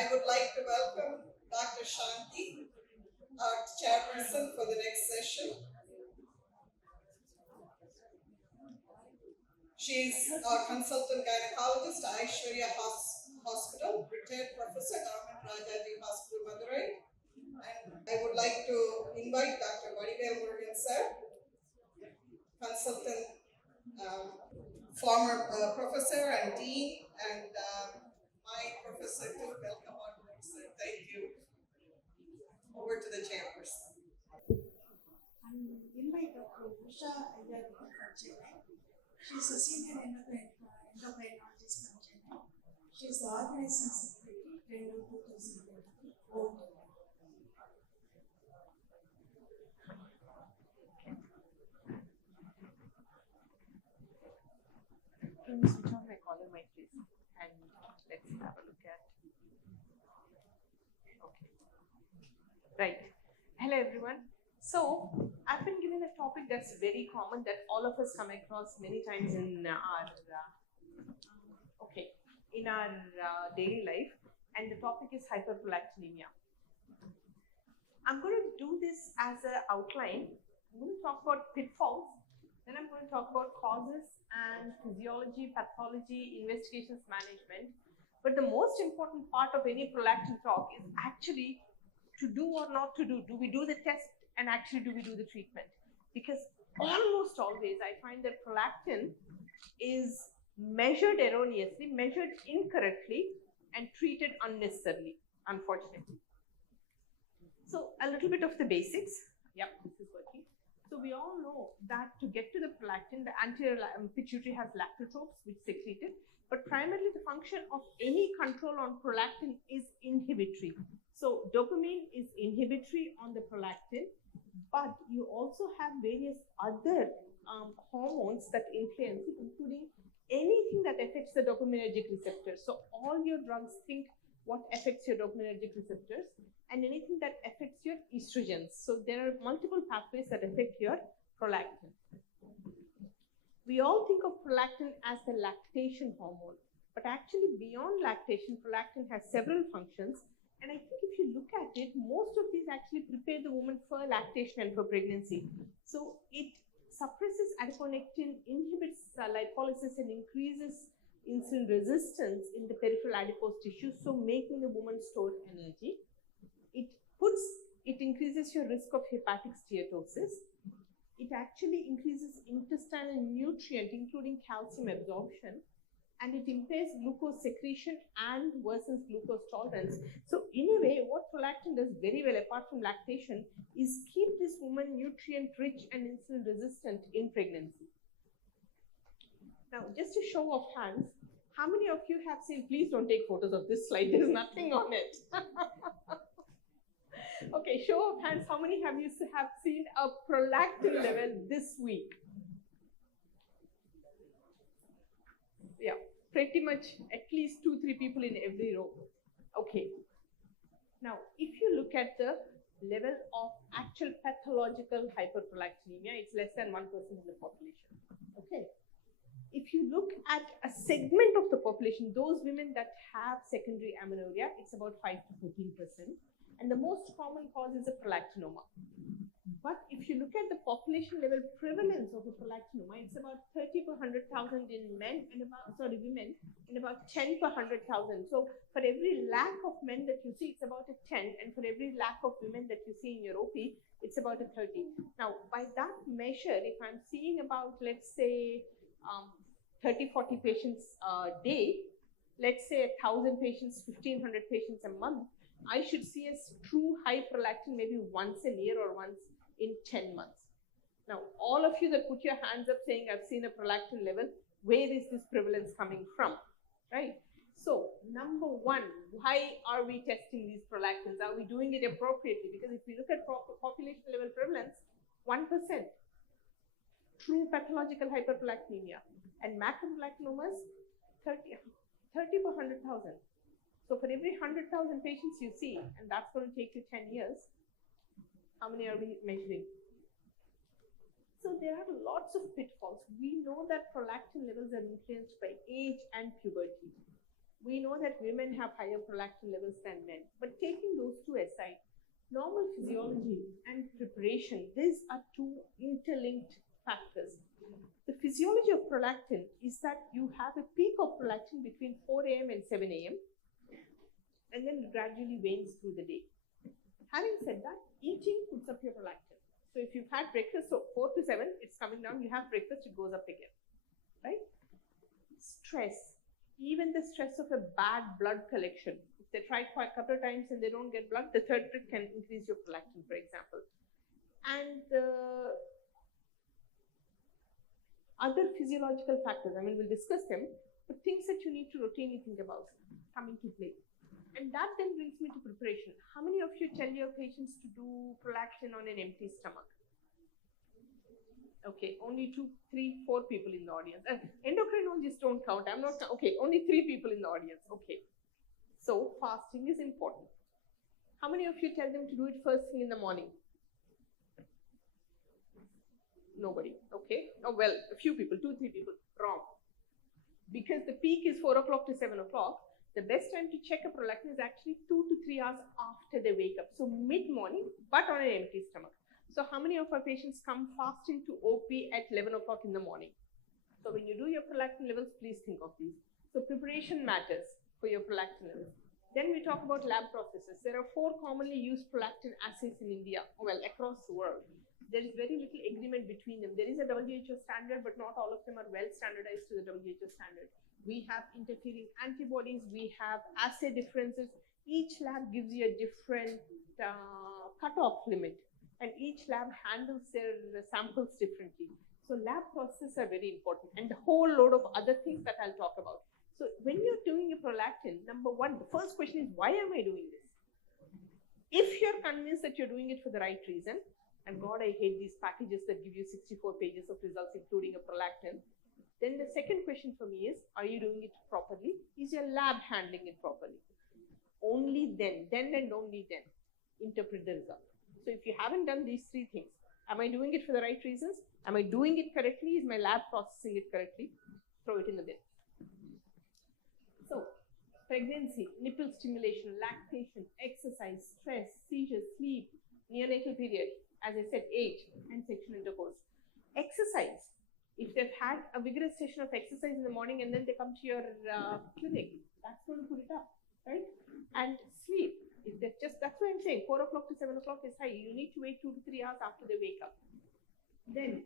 I would like to welcome Dr. Shanti, our chairperson for the next session. She's a consultant gynecologist at Aishwarya Hospital, retired professor, Government Rajaji Hospital, Madurai. And I would like to invite Dr. Vadivel Murugan sir, consultant, former professor and dean, and my professor too. Welcome on board, sir. Thank you. Over to the chairperson. I invite Dr. Usha Ayyagari from Chennai. She's a senior endocrinologist from Chennai. She's the organizing secretary, 10/2020. Can you switch on my collar mic, please? And let's have a look at. Okay. Right. Hello, everyone. So, I've been given a topic that's very common that all of us come across many times in our daily life, and the topic is hyperprolactinemia. I'm going to do this as an outline. I'm going to talk about pitfalls. Then I'm going to talk about causes and physiology, pathology, investigations, management. But the most important part of any prolactin talk is actually to do or not to do. Do we do the test, and actually do we do the treatment? Because almost always I find that prolactin is measured erroneously, measured incorrectly, and treated unnecessarily, unfortunately. So a little bit of the basics. Yep, this is working. So we all know that to get to the prolactin, the anterior pituitary has lactotropes which secrete it, but primarily the function of any control on prolactin is inhibitory. So dopamine is inhibitory on the prolactin, but you also have various other hormones that influence it, including anything that affects the dopaminergic receptors. So all your drugs think what affects your dopaminergic receptors, and anything that affects your estrogens. So there are multiple pathways that affect your prolactin. We all think of prolactin as the lactation hormone, but actually beyond lactation, prolactin has several functions. And I think if you look at it, most of these actually prepare the woman for lactation and for pregnancy. So it suppresses adiponectin, inhibits lipolysis, and increases insulin resistance in the peripheral adipose tissue, so making the woman store energy. It increases your risk of hepatic steatosis. It actually increases intestinal nutrient, including calcium absorption, and it impairs glucose secretion and worsens glucose tolerance. So in a way, what prolactin does very well, apart from lactation, is keep this woman nutrient rich and insulin resistant in pregnancy. Now, just a show of hands, how many of you have seen, please don't take photos of this slide, there's nothing on it. Okay, show of hands, how many have you seen a prolactin level this week? Yeah, pretty much at least 2-3 people in every row. Okay. Now, if you look at the level of actual pathological hyperprolactinemia, it's less than 1% in the population. Okay. If you look at a segment of the population, those women that have secondary amenorrhea, it's about 5 to 14%. And the most common cause is a prolactinoma. But if you look at the population level prevalence of a prolactinoma, it's about 30 per 100,000 in women and about 10 per 100,000. So for every lakh of men that you see, it's about a 10, and for every lakh of women that you see in your OP, it's about a 30. Now, by that measure, if I'm seeing about, let's say, 30-40 patients a day, let's say 1,000 patients, 1,500 patients a month, I should see a true high prolactin maybe once a year or once in 10 months. Now, all of you that put your hands up saying I've seen a prolactin level, where is this prevalence coming from, right? So, number one, why are we testing these prolactins? Are we doing it appropriately? Because if we look at population level prevalence, 1%, true pathological hyperprolactinemia, and macroprolactinomas, 30 per 100,000. So for every 100,000 patients you see, and that's going to take you 10 years, how many are we measuring? So there are lots of pitfalls. We know that prolactin levels are influenced by age and puberty. We know that women have higher prolactin levels than men, but taking those two aside, normal physiology and preparation, these are two interlinked factors. The physiology of prolactin is that you have a peak of prolactin between 4 a.m. and 7 a.m. and then it gradually wanes through the day. Having said that, eating puts up your prolactin. So if you've had breakfast, so 4 to 7, it's coming down. You have breakfast, it goes up again, right? Stress, even the stress of a bad blood collection. If they try quite a couple of times and they don't get blood, the third trip can increase your prolactin, for example. And other physiological factors, I mean, we'll discuss them, but things that you need to routinely think about come into play. And that then brings me to preparation. How many of you tell your patients to do prolactin on an empty stomach? Okay, only 2, 3, 4 people in the audience. Endocrinologists don't count. I'm not, okay, only 3 people in the audience. Okay. So fasting is important. How many of you tell them to do it first thing in the morning? Nobody. Okay. Oh, well, a few people, 2, 3 people. Wrong. Because the peak is 4 o'clock to 7 o'clock. The best time to check a prolactin is actually 2 to 3 hours after they wake up. So mid-morning, but on an empty stomach. So how many of our patients come fasting to OP at 11 o'clock in the morning? So when you do your prolactin levels, please think of these. So preparation matters for your prolactin levels. Then we talk about lab processes. There are 4 commonly used prolactin assays in India, well, across the world. There is very little agreement between them. There is a WHO standard, but not all of them are well standardized to the WHO standard. We have interfering antibodies, we have assay differences. Each lab gives you a different cutoff limit, and each lab handles their samples differently. So lab processes are very important, and a whole load of other things that I'll talk about. So when you're doing a prolactin, number one, the first question is, why am I doing this? If you're convinced that you're doing it for the right reason, and God, I hate these packages that give you 64 pages of results, including a prolactin. Then the second question for me is, are you doing it properly? Is your lab handling it properly? Only then and only then, interpret the result. So if you haven't done these 3 things, am I doing it for the right reasons? Am I doing it correctly? Is my lab processing it correctly? Throw it in the bin. So, pregnancy, nipple stimulation, lactation, exercise, stress, seizures, sleep, neonatal period, as I said, age, and sexual intercourse. Exercise. If they've had a vigorous session of exercise in the morning and then they come to your clinic, that's going to put it up, right? And sleep. If they've just, that's why I'm saying 4 o'clock to 7 o'clock is high. You need to wait 2 to 3 hours after they wake up. Then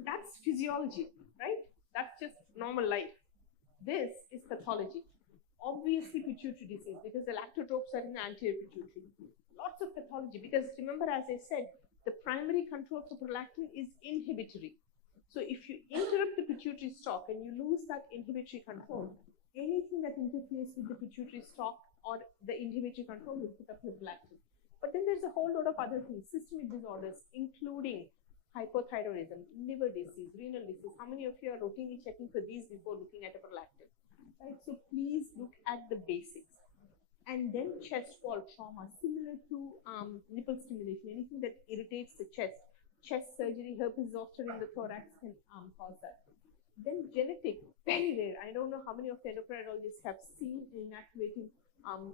that's physiology, right? That's just normal life. This is pathology. Obviously pituitary disease, because the lactotropes are in the anterior pituitary. Lots of pathology, because remember, as I said, the primary control for prolactin is inhibitory. So if you interrupt the pituitary stalk and you lose that inhibitory control, anything that interferes with the pituitary stalk or the inhibitory control will put up your prolactin. But then there's a whole lot of other things, systemic disorders, including hypothyroidism, liver disease, renal disease. How many of you are routinely checking for these before looking at a prolactin? Right? So please look at the basics. And then chest wall trauma, similar to nipple stimulation, anything that irritates the chest. Chest surgery, herpes zoster in the thorax can cause that. Then genetic, very rare. I don't know how many of the endocrinologists have seen an inactivating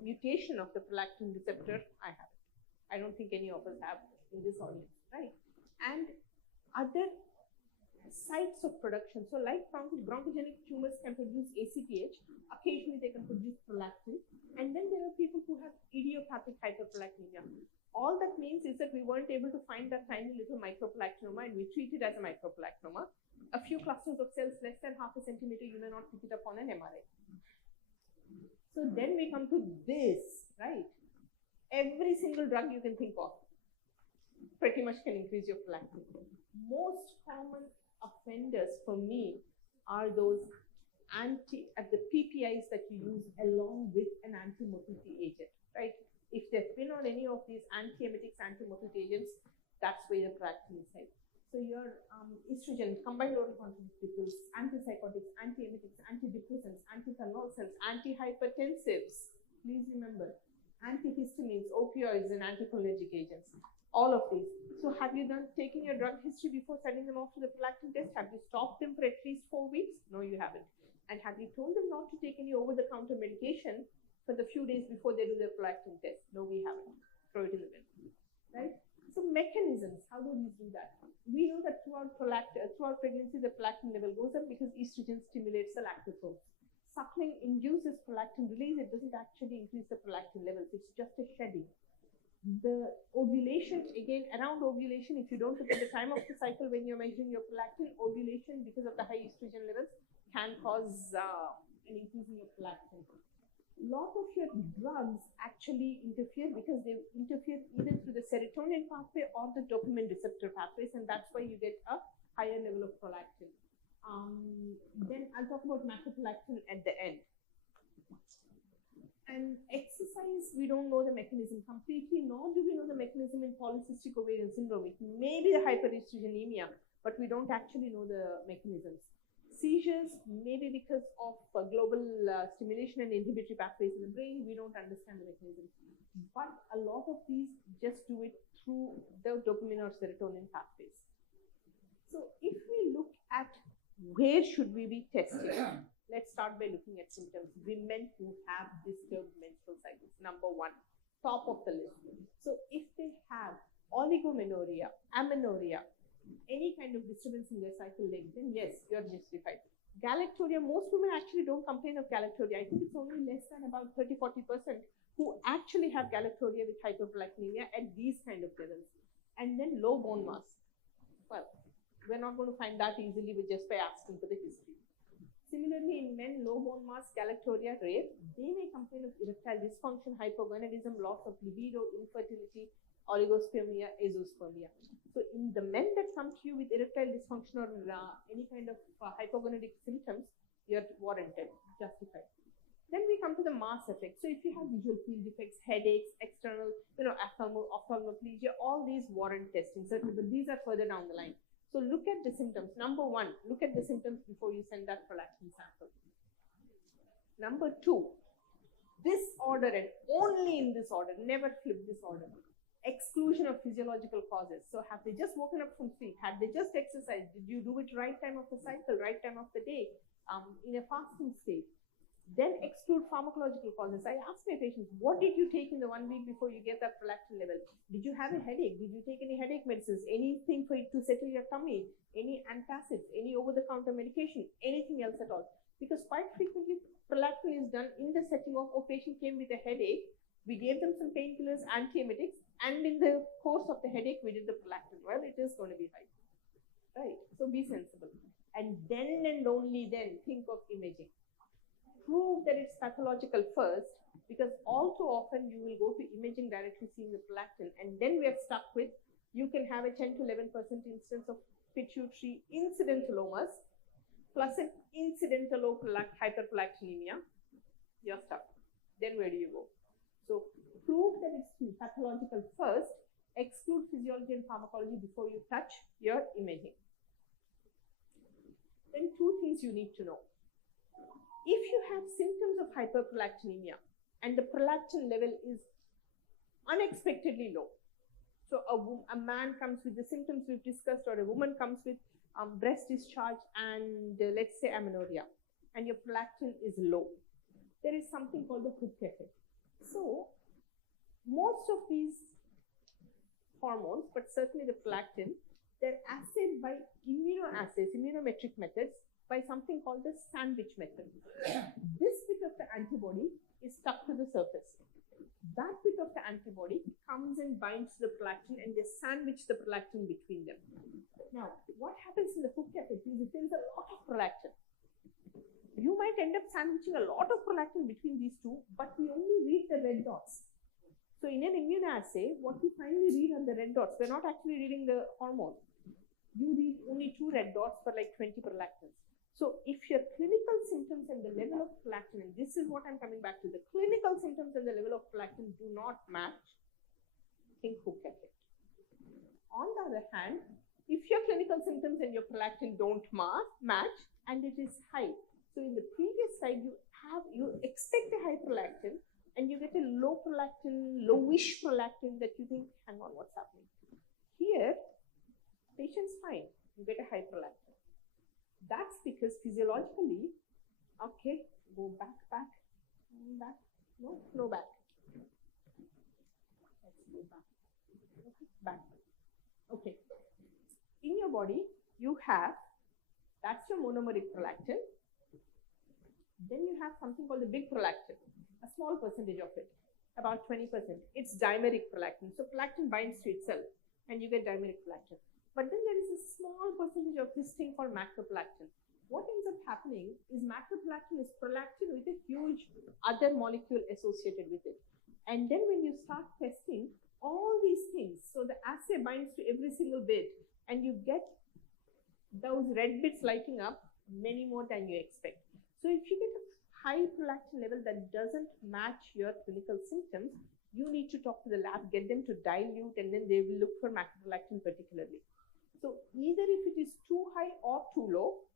mutation of the prolactin receptor. I haven't. I don't think any of us have in this audience, right? And other sites of production. So like bronchogenic tumors can produce ACTH. Occasionally they can produce prolactin. And then there are people who have idiopathic hyperprolactinemia. All that means is that we weren't able to find that tiny little microprolactinoma and we treat it as a microprolactinoma. A few clusters of cells less than half a centimeter, you may not pick it up on an MRI. So then we come to this, right? Every single drug you can think of pretty much can increase your prolactin. Most common offenders for me are those the PPIs that you use along with an anti-motility agent, right? If they've been on any of these antiemetics, anti-motility agents, that's where the prolactin is high. So your estrogen, combined oral contraceptives, antipsychotics, antiemetics, antidepressants, anticonvulsants, antihypertensives, please remember, antihistamines, opioids, and anticholinergic agents, all of these. So have you taken your drug history before sending them off to the prolactin test? Have you stopped them for at least 4 weeks? No, you haven't. And have you told them not to take any over-the-counter medication for the few days before they do their prolactin test? No, we haven't. Throw it in the bin, right? So mechanisms, how do these do that? We know that throughout pregnancy, the prolactin level goes up because estrogen stimulates the lactosomes. Suckling induces prolactin release. It doesn't actually increase the prolactin levels. It's just a shedding. The ovulation, again, around ovulation, if you don't look at the time of the cycle when you're measuring your prolactin, ovulation, because of the high estrogen levels, can cause an increase in your prolactin. Lot of your drugs actually interfere because they interfere either through the serotonin pathway or the dopamine receptor pathways, and that's why you get a higher level of prolactin. Then I'll talk about macroprolactin at the end. And exercise, we don't know the mechanism completely, nor do we know the mechanism in polycystic ovarian syndrome. It may be the hyperestrogenemia, but we don't actually know the mechanisms. Seizures, maybe because of global stimulation and inhibitory pathways in the brain, we don't understand the mechanism. But a lot of these just do it through the dopamine or serotonin pathways. So if we look at where should we be testing, let's start by looking at symptoms. Women who have disturbed menstrual cycles, number one, top of the list. So if they have oligomenorrhea, amenorrhea, any kind of disturbance in their cycle length, then yes, you're justified. Galactorrhea, most women actually don't complain of galactorrhea. I think it's only less than about 30-40% who actually have galactorrhea with hyperprolactinemia at these kind of levels. And then low bone mass. Well, we're not going to find that easily with just by asking for the history. Similarly, in men, low bone mass, galactorrhea, rare. They may complain of erectile dysfunction, hypogonadism, loss of libido, infertility, oligospermia, azoospermia. So in the men that come to you with erectile dysfunction or any kind of hypogonadic symptoms, you're warranted, justified. Then we come to the mass effect. So if you have visual field defects, headaches, external, ophthalmoplegia, all these warrant testing. Certainly, but these are further down the line. So look at the symptoms. Number one, look at the symptoms before you send that prolactin sample. Number two, this order and only in this order, never flip this order. Exclusion of physiological causes. So have they just woken up from sleep? Have they just exercised? Did you do it right time of the cycle, right time of the day, in a fasting state? Then exclude pharmacological causes. I ask my patients, what did you take in the 1 week before you get that prolactin level? Did you have a headache? Did you take any headache medicines? Anything for it to settle your tummy? Any antacids? Any over-the-counter medication? Anything else at all? Because quite frequently, prolactin is done in the setting of a patient came with a headache. We gave them some painkillers, antiemetics, and in the course of the headache, we did the prolactin. Well, it is going to be high, right? So be sensible. And then and only then, think of imaging. Prove that it's pathological first, because all too often you will go to imaging directly seeing the prolactin, and then we are stuck with, you can have a 10 to 11% instance of pituitary incidentallomas plus an incidental hyperprolactinemia. You're stuck. Then where do you go? So prove that it's pathological first, exclude physiology and pharmacology before you touch your imaging. Then two things you need to know. If you have symptoms of hyperprolactinemia and the prolactin level is unexpectedly low, so a man comes with the symptoms we've discussed, or a woman comes with breast discharge and let's say amenorrhea, and your prolactin is low, there is something called the hook effect. So most of these hormones, but certainly the prolactin, they're assayed by immunoassays, immunometric methods, by something called the sandwich method. This bit of the antibody is stuck to the surface. That bit of the antibody comes and binds the prolactin, and they sandwich the prolactin between them. Now, what happens in the hook effect is it is a lot of prolactin. You might end up sandwiching a lot of prolactin between these two, but we only read the red dots. So in an immunoassay, what we finally read are the red dots. We're not actually reading the hormone. You read only 2 red dots for like 20 prolactins. So if your clinical symptoms and the level of prolactin, and this is what I'm coming back to, the clinical symptoms and the level of prolactin do not match, think hook effect. On the other hand, if your clinical symptoms and your prolactin don't match and it is high, so in the previous slide you expect a high prolactin and you get a low prolactin, lowish prolactin that you think, hang on, what's happening? Here, patient's fine, you get a high prolactin. That's because physiologically, Okay, go back, back. No, no back. Let's go back. Okay, back. Okay. In your body, you have, that's your monomeric prolactin. Then you have something called the big prolactin, a small percentage of it, about 20%. It's dimeric prolactin. So prolactin binds to itself and you get dimeric prolactin. But then there is a small percentage of this thing called macroprolactin. What ends up happening is macroprolactin is prolactin with a huge other molecule associated with it. And then when you start testing all these things, so the assay binds to every single bit and you get those red bits lighting up many more than you expect. So if you get a high prolactin level that doesn't match your clinical symptoms, you need to talk to the lab, get them to dilute, and then they will look for macroprolactin particularly. So either if it is too high or too low,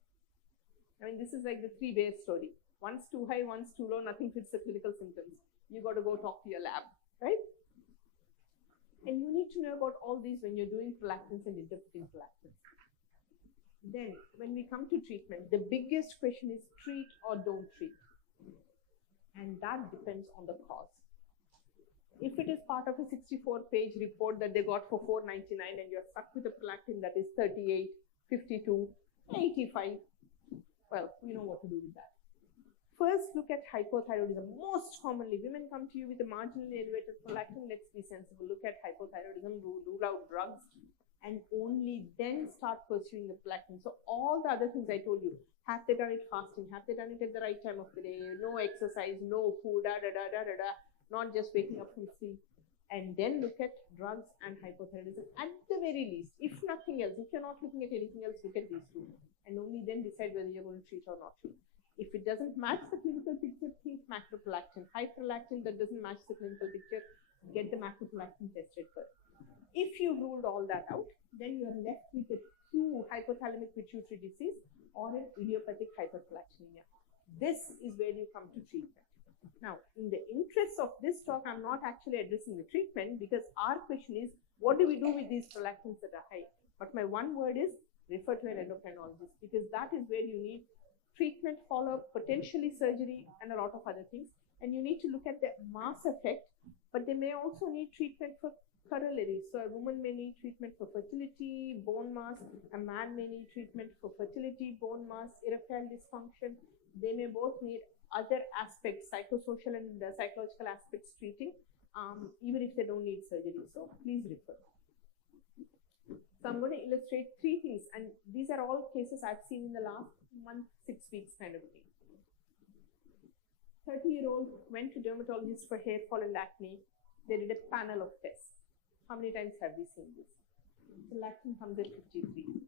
I mean, this is like the 3 bears story. One's too high, one's too low, nothing fits the clinical symptoms. You got to go talk to your lab, right? And you need to know about all these when you're doing prolactins and interpreting prolactins. Then, when we come to treatment, the biggest question is treat or don't treat. And that depends on the cause. If it is part of a 64-page report that they got for $4.99 and you're stuck with a prolactin that is 38, 52, 85, well, we know what to do with that. First, look at hypothyroidism. Most commonly, women come to you with a marginally elevated prolactin. Let's be sensible. Look at hypothyroidism, rule out drugs, and only then start pursuing the prolactin. So all the other things I told you, have they done it fasting? Have they done it at the right time of the day? No exercise, no food, not just waking up from sleep. And then look at drugs and hypothyroidism at the very least. If nothing else, if you're not looking at anything else, look at these two. And only then decide whether you're going to treat or not treat. If it doesn't match the clinical picture, think macroprolactin. Hyperprolactin that doesn't match the clinical picture, get the macroprolactin tested first. If you've ruled all that out, then you are left with a true hypothalamic pituitary disease or an idiopathic hyperprolactinemia. This is where you come to treatment. Now, in the interest of this talk, I'm not actually addressing the treatment because our question is, what do we do with these prolactins that are high? But my one word is, refer to an endocrinologist because that is where you need treatment, follow-up, potentially surgery, and a lot of other things. And you need to look at the mass effect, but they may also need treatment for corollaries. So a woman may need treatment for fertility, bone mass. A man may need treatment for fertility, bone mass, erectile dysfunction. They may both need other aspects, psychosocial and psychological aspects treating, even if they don't need surgery. So please refer. So I'm going to illustrate 3 things, and these are all cases I've seen in the last month, 6 weeks kind of thing. 30-year-old went to dermatologist for hair fall and acne. They did a panel of tests. How many times have we seen this? The lactin comes at 53.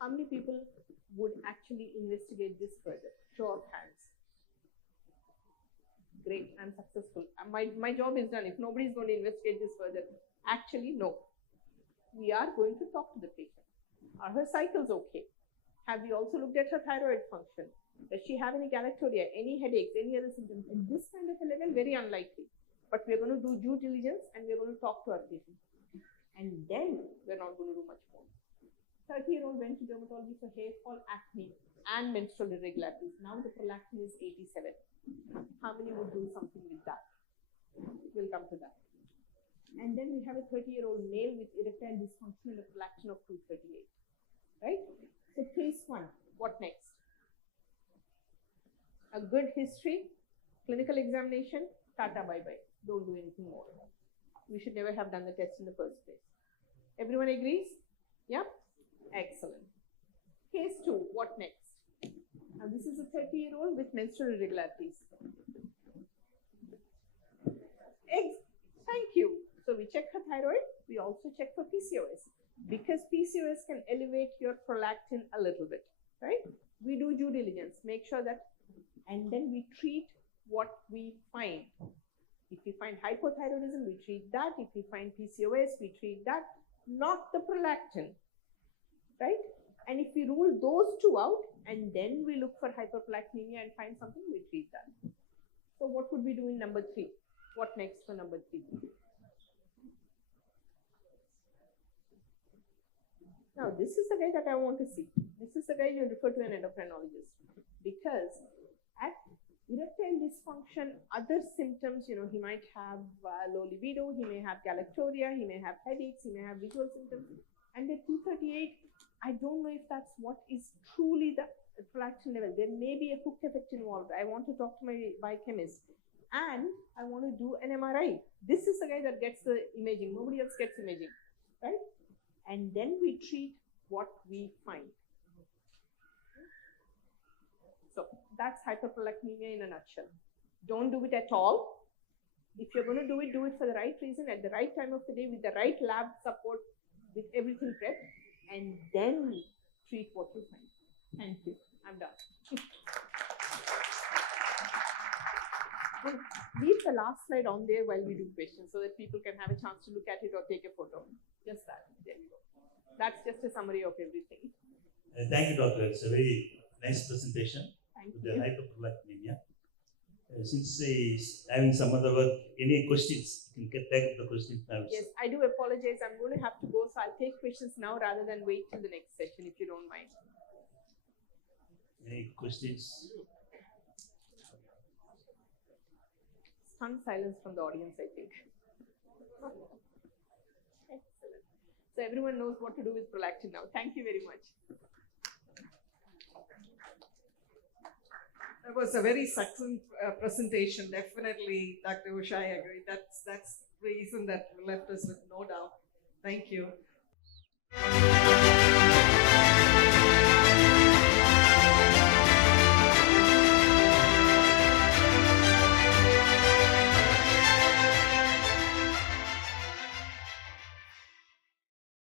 How many people would actually investigate this further? Show of hands. Great, I'm successful. My job is done. If nobody's going to investigate this further, actually, no. We are going to talk to the patient. Are her cycles okay? Have we also looked at her thyroid function? Does she have any galactoria, any headaches, any other symptoms? At this kind of a level, very unlikely. But we're going to do due diligence and we're going to talk to our patient. And then we're not going to do much more. 30-year-old went to dermatology for hair fall, acne, and menstrual irregularities. Now the prolactin is 87. How many would do something with that? We'll come to that. And then we have a 30-year-old male with erectile dysfunction and a prolactin of 238. Right? So case 1, what next? A good history, clinical examination, tata bye-bye. Don't do anything more. We should never have done the test in the first place. Everyone agrees? Yeah? Excellent. Case 2, what next? Now this is a 30-year-old with menstrual irregularities. Thank you. So we check her thyroid, we also check for PCOS. Because PCOS can elevate your prolactin a little bit, right? We do due diligence, make sure that, and then we treat what we find. If we find hypothyroidism, we treat that. If we find PCOS, we treat that, not the prolactin, right? And if we rule those 2 out, and then we look for hyperprolactinemia and find something, we treat that. So what would we do in number 3? What next for number 3? Now, this is the guy that I want to see. This is the guy you refer to an endocrinologist. because at erectile dysfunction, other symptoms, he might have low libido, he may have galactoria, he may have headaches, he may have visual symptoms. And at 238, I don't know if that's what is truly the prolactin level. There may be a hook effect involved. I want to talk to my biochemist and I want to do an MRI. This is the guy that gets the imaging. Nobody else gets imaging, right? And then we treat what we find. So that's hyperprolactinemia in a nutshell. Don't do it at all. If you're going to do it for the right reason, at the right time of the day, with the right lab support, with everything prepped, and then treat what you find. Thank you. I'm done. Leave the last slide on there while we do questions so that people can have a chance to look at it or take a photo. Just that. There we go. That's just a summary of everything. Thank you, doctor. It's a very nice presentation Thank with you. the hyperprolactinemia. Since he's having some other work, any questions? You can take the questions now. Yes, I do apologize. I'm going to have to go, so I'll take questions now rather than wait till the next session, if you don't mind. Any questions? Stunned silence from the audience, I think. Excellent. So everyone knows what to do with prolactin now. Thank you very much. That was a very succinct presentation. Definitely, Dr. Usha Ayyagari. That's the reason that left us with no doubt. Thank you.